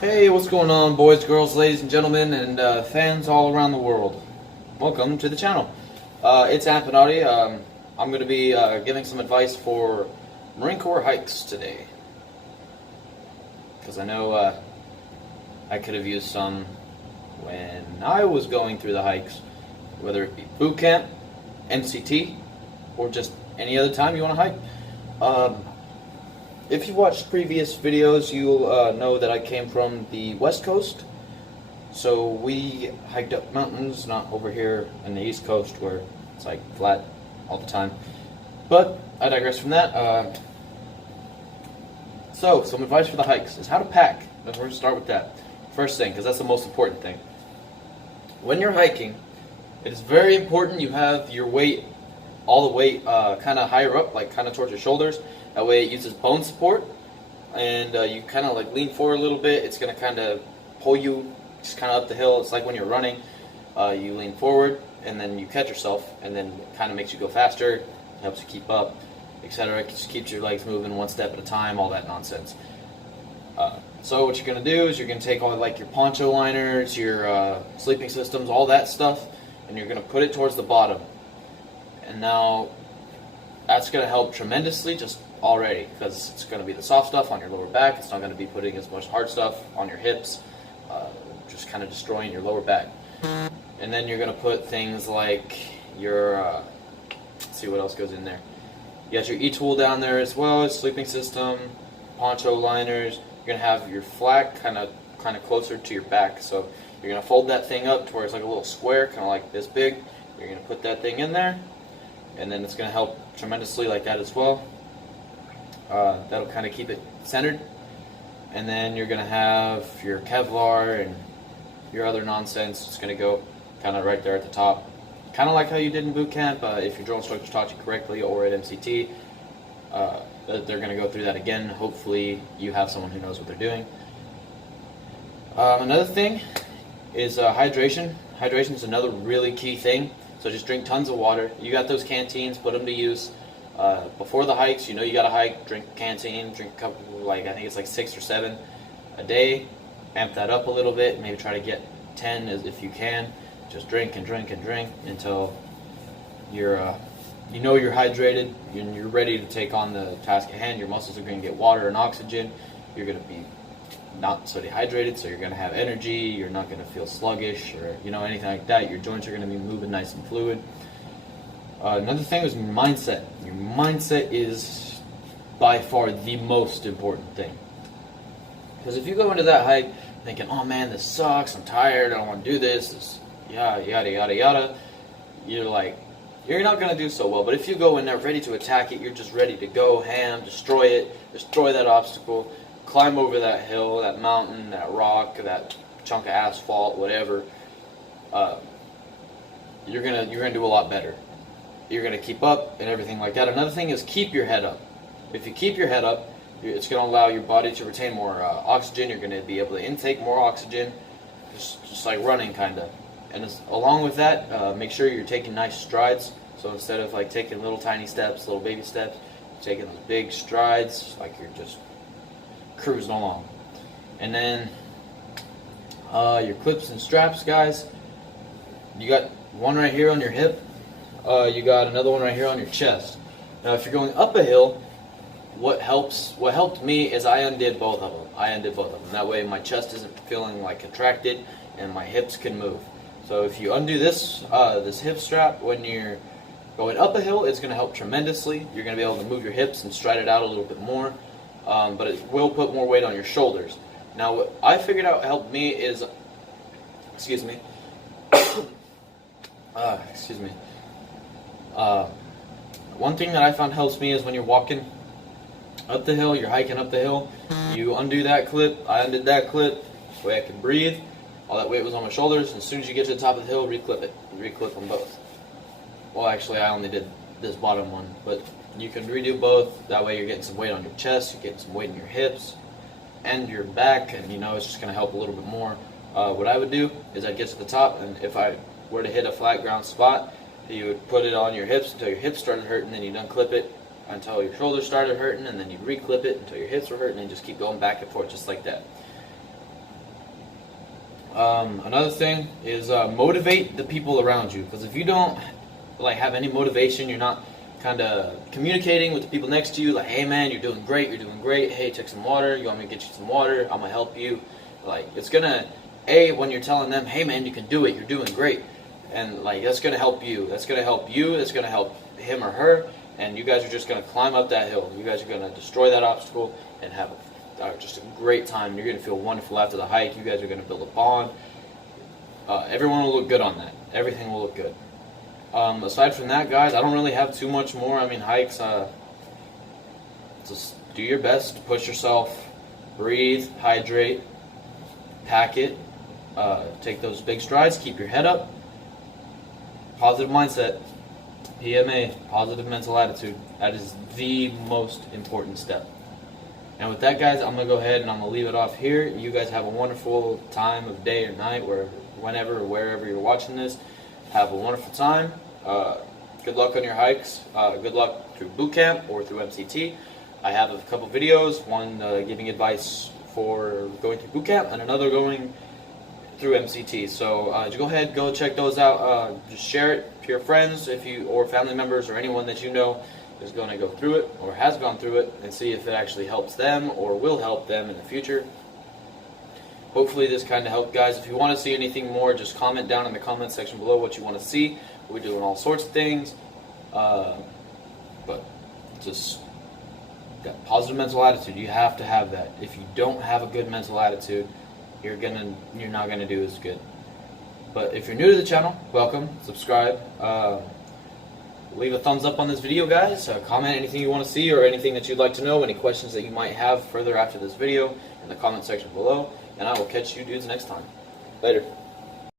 Hey, what's going on, boys, girls, ladies and gentlemen, and fans all around the world? Welcome to the channel. It's Anthony. I'm going to be giving some advice for Marine Corps hikes today. Because I know I could have used some when I was going through the hikes, whether it be boot camp, MCT, or just any other time you want to hike. If you watched previous videos, you'll know that I came from the West Coast. So we hiked up mountains, not over here on the East Coast where it's like flat all the time. But I digress from that. So some advice for the hikes is how to pack. We're going to start with that. First thing, because that's the most important thing. When you're hiking, it is very important you have your weight, all the weight kind of higher up, like kind of towards your shoulders. That way it uses bone support, and you kind of like lean forward a little bit. It's going to kind of pull you just kind of up the hill. It's like when you're running, you lean forward and then you catch yourself, and then it kind of makes you go faster, helps you keep up, etc. It just keeps your legs moving one step at a time, all that nonsense. So what you're going to do is you're going to take all like your poncho liners, your sleeping systems, all that stuff, and you're going to put it towards the bottom. And now that's going to help tremendously just already, because it's going to be the soft stuff on your lower back. It's not going to be putting as much hard stuff on your hips, just kind of destroying your lower back. And then you're going to put things like your, let's see what else goes in there. You got your e-tool down there as well as sleeping system, poncho liners. You're going to have your flak kind of closer to your back. So you're going to fold that thing up to where it's like a little square, kind of like this big. You're going to put that thing in there, and then it's going to help tremendously like that as well. That'll kind of keep it centered. And then you're going to have your Kevlar and your other nonsense. It's going to go kind of right there at the top. Kind of like how you did in boot camp, if your drill instructor taught you correctly, or at MCT. They're going to go through that again. Hopefully you have someone who knows what they're doing. Another thing is hydration. Hydration is another really key thing. So just drink tons of water. You got those canteens, put them to use. Before the hikes, you know you got to hike, drink a canteen, drink a couple, like I think it's like 6 or 7 a day. Amp that up a little bit, maybe try to get 10 if you can. Just drink and drink and drink until you're, you know you're hydrated and you're ready to take on the task at hand. Your muscles are going to get water and oxygen. You're going to be not so dehydrated, so you're going to have energy. You're not going to feel sluggish or anything like that. Your joints are going to be moving nice and fluid. Another thing is mindset. Your mindset is by far the most important thing. Because if you go into that hike thinking, oh man, this sucks, I'm tired, I don't want to do this, yada, yada, yada, yada, you're not going to do so well. But if you go in there ready to attack it, you're just ready to go ham, destroy it, destroy that obstacle, climb over that hill, that mountain, that rock, that chunk of asphalt, whatever, you're gonna do a lot better. You're going to keep up and everything like that. Another thing is keep your head up. If you keep your head up, it's going to allow your body to retain more oxygen. You're going to be able to intake more oxygen, just like running kind of. And along with that, make sure you're taking nice strides. So instead of like taking little tiny steps, little baby steps, you're taking those big strides like you're just cruising along. And then your clips and straps, guys. You got one right here on your hip. You got another one right here on your chest. Now, if you're going up a hill, what helped me is I undid both of them. That way my chest isn't feeling like contracted and my hips can move. So if you undo this hip strap when you're going up a hill, it's going to help tremendously. You're going to be able to move your hips and stride it out a little bit more, but it will put more weight on your shoulders. Now, what I figured out helped me is, excuse me. One thing that I found helps me is when you're walking up the hill, you're hiking up the hill, you undo that clip, I undid that clip, that way I could breathe. All that weight was on my shoulders, and as soon as you get to the top of the hill, reclip them both. Well, actually, I only did this bottom one, but you can redo both. That way you're getting some weight on your chest, you're getting some weight in your hips and your back, and it's just going to help a little bit more. What I would do is I'd get to the top, and if I were to hit a flat ground spot, you would put it on your hips until your hips started hurting, then you'd unclip it until your shoulders started hurting, and then you'd reclip it until your hips were hurting, and just keep going back and forth just like that. Another thing is motivate the people around you, because if you don't like have any motivation, you're not kind of communicating with the people next to you, like, hey man, you're doing great, hey, take some water, you want me to get you some water, I'm gonna help you. Like, it's gonna, when you're telling them, hey man, you can do it, you're doing great, and like, that's gonna help you, that's gonna help him or her, and you guys are just gonna climb up that hill, you guys are gonna destroy that obstacle and have just a great time. You're gonna feel wonderful after the hike, you guys are gonna build a bond. Everyone will look good on that, everything will look good. Aside from that, guys, I don't really have too much more. I mean, hikes, just do your best to push yourself, breathe, hydrate, pack it, take those big strides, keep your head up, positive mindset, PMA, positive mental attitude. That is the most important step. And with that, guys, I'm going to go ahead and I'm going to leave it off here. You guys have a wonderful time of day or night, whenever or wherever you're watching this. Have a wonderful time. Good luck on your hikes. Good luck through boot camp or through MCT. I have a couple videos, one giving advice for going through boot camp and another going through MCT. So just go ahead, go check those out. Just share it to your friends or family members or anyone that you know is going to go through it or has gone through it, and see if it actually helps them or will help them in the future. Hopefully this kind of helped, guys. If you want to see anything more, just comment down in the comment section below what you want to see. We're doing all sorts of things, but just that positive mental attitude. You have to have that. If you don't have a good mental attitude, you're not gonna do as good. But if you're new to the channel, welcome. Subscribe. Leave a thumbs up on this video, guys. Comment anything you want to see or anything that you'd like to know, any questions that you might have further after this video in the comment section below. And I will catch you dudes next time. Later.